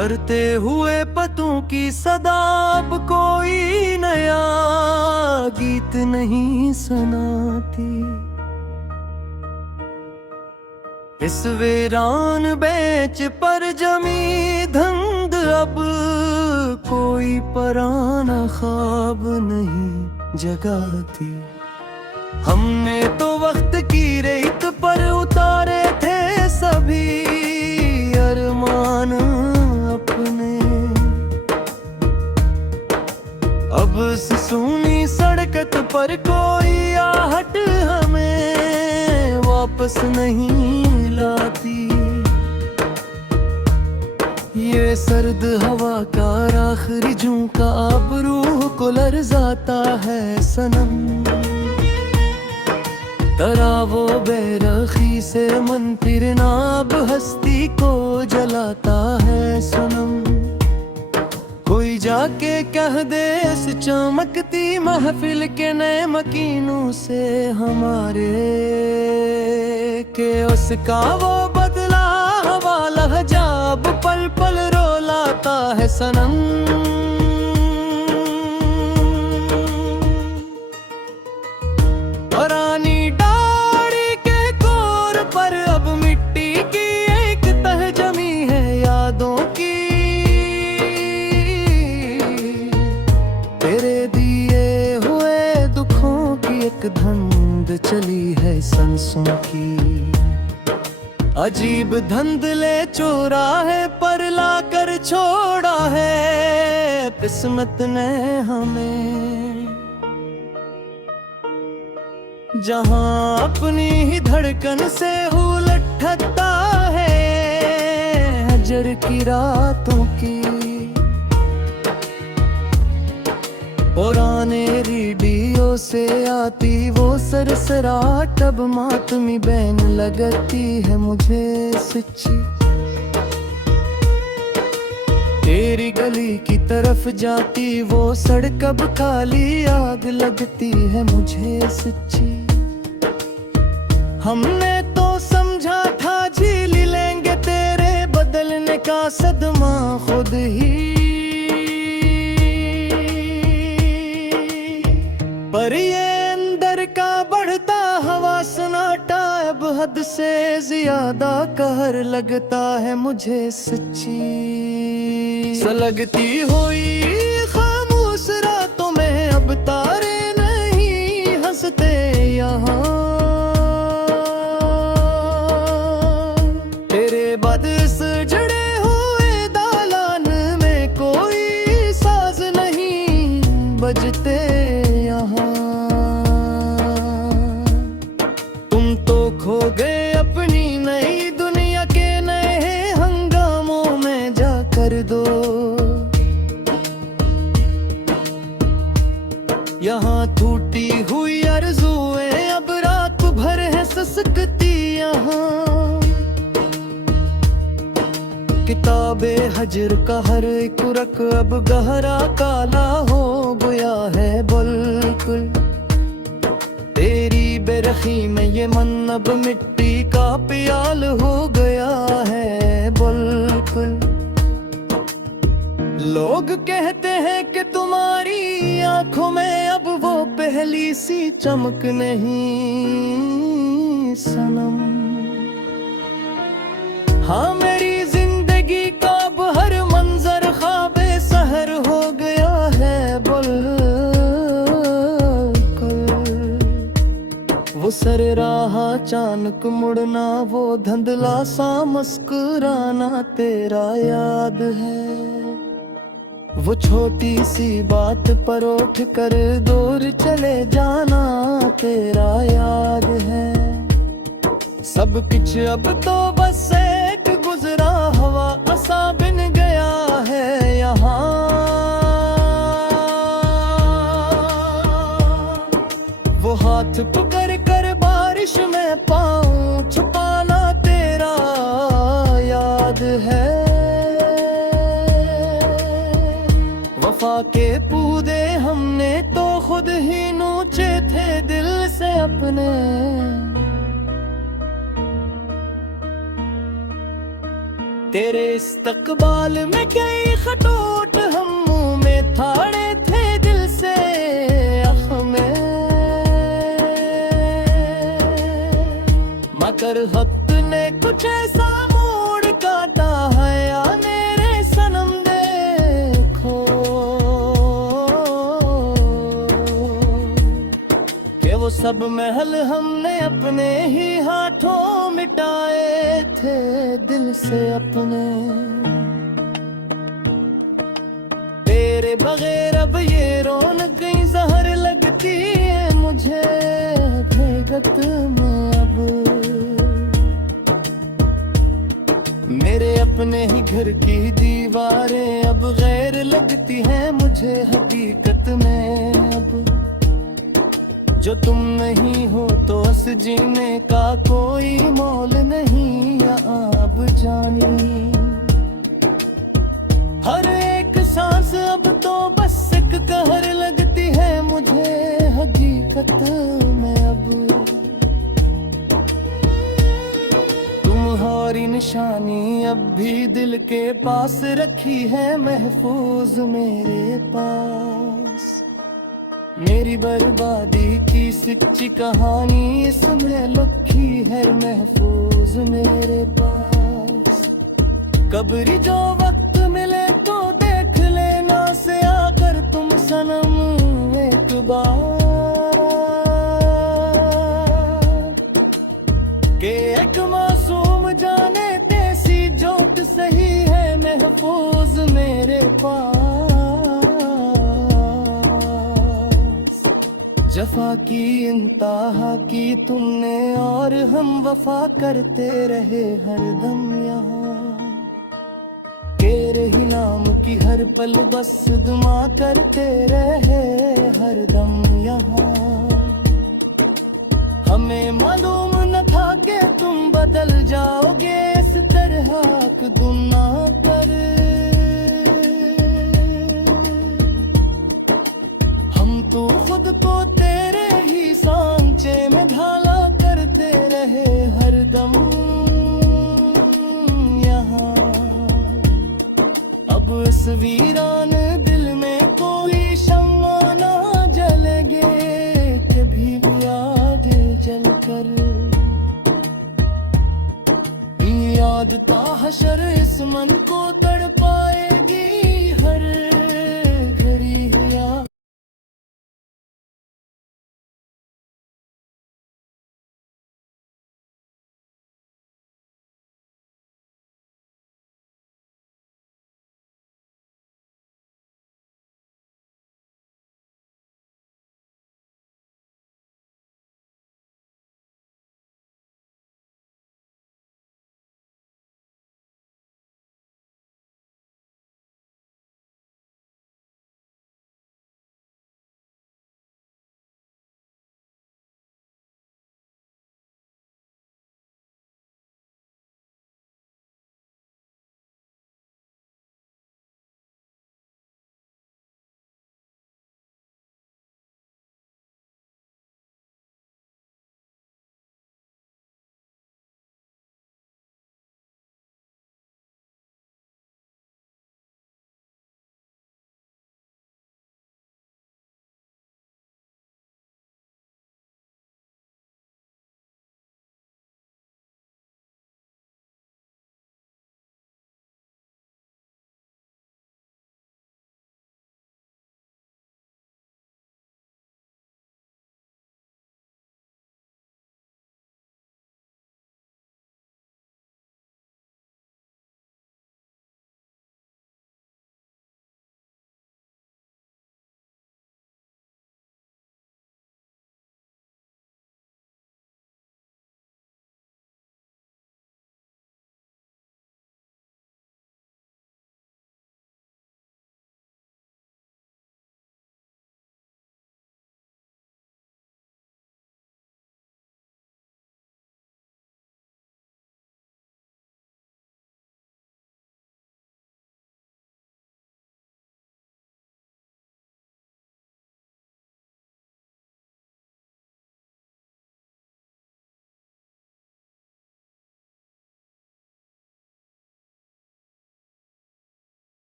डरते हुए पतों की सदा अब कोई नया गीत नहीं सुनाती। इस वीरान बेंच पर जमी धंध अब कोई पराना ख्वाब नहीं जगाती। हमने तो वक्त की रेत पर उतारे थे सभी अरमान अपने। अब सुनी सड़क पर कोई आहट हमें वापस नहीं लाती। ये सर्द हवा का आखिरी झोंका अब रूह को लरजाता है सनम। तरा वो बेरखी से मन फिर नाब हस्ती को जलाता है सनम। कोई जाके कह दे इस चमकती महफिल के नए मकीनों से हमारे के उसका वो बदला हवा लहजा अब पल पल रोलाता है सनम। पुरानी डाड़ी के कोर पर अब मिट्टी की एक तह जमी है यादों की। तेरे दिए हुए दुखों की एक धुंध चली है सांसों की। अजीब धंध ले चौराहे पर लाकर छोड़ा है किस्मत ने हमें। जहां अपनी ही धड़कन से उलटता है हजर की रातों की। पुराने रेडियो से आती वो सरसराहट अब मातमी बैन लगती है मुझे सच्ची। तेरी गली की तरफ जाती वो सड़क अब खाली आग लगती है मुझे सच्ची। हमने तो समझा था झेल लेंगे तेरे बदलने का सदमा खुद ही। पर ये अंदर का बढ़ता हवा सन्नाटा अब हद से ज्यादा कहर लगता है मुझे सच्ची। सलगती हुई खामोश रातों में अब तारे नहीं हंसते यहाँ। तेरे बाद सजड़े हुए दालान में कोई साज नहीं बजते यहाँ। तुम तो खो गए अपनी नई दुनिया के नए हंगामों में जाकर दो। यहाँ टूटी हुई आरज़ुएं अब रात भर है ससकती यहाँ। किताबे हजर का हर एक रक अब गहरा काला हो गया है बिल्कुल। तेरी बेरखी में ये मन अब मिट्टी का प्याल हो गया है बिल्कुल। लोग कहते हैं कि तुम्हारी आंखों में अब वो पहली सी चमक नहीं सनम। हाँ मेरी जिंदगी का अब हर मंजर ख्वाबे सहर हो गया है बिल्कुल। वो सर राह अचानक मुड़ना वो धुंधला सा मुस्कुराना तेरा याद है। वो छोटी सी बात पर उठ कर दूर चले जाना तेरा याद है। सब कुछ अब तो बस एक गुजरा हुआ असा बिन गया है यहाँ। वो हाथ पकड़ कर बारिश में पाँव छुपाना तेरा याद है। वफा के पूदे हमने तो खुद ही नोचे थे दिल से अपने। तेरे इस्तकबाल में कई खटोट हम मुंह में थाड़े थे दिल से अख में, मगर वक्त ने कुछ ऐसा मोड़ काटा है या मेरे सनम देखो कि वो सब महल हमने अपने ही हाथों मिटाए थे दिल से अपने। तेरे बगैर अब ये रौनक कहीं जहर लगती है मुझे हकीकत में अब। मेरे अपने ही घर की दीवारें अब गैर लगती हैं मुझे हकीकत में अब। जो तुम नहीं हो तो उस जीने का कोई मोल नहीं या अब जानी। हर एक सांस अब तो बस एक कहर लगती है मुझे हकीकत में अब। तुम्हारी निशानी अब भी दिल के पास रखी है महफूज मेरे पास। मेरी बर्बादी की सच्ची कहानी इसमें लिखी है महफूज मेरे पास। कब्री जो वक्त मिले तो देख लेना से आकर तुम सनम एक बार के एक मासूम जाने तेसी जोट सही है महफूज मेरे पास। जफा की इंतहा की तुमने और हम वफा करते रहे हरदम यहाँ। तेरे ही नाम की हर पल बस दुआ करते रहे हरदम यहाँ। हमें मालूम न था कि तुम बदल जाओगे इस तरह गुना कर। हम तो खुद को तेरे ही सांचे में ढाला करते रहे हरदम यहाँ। अब इस वीरान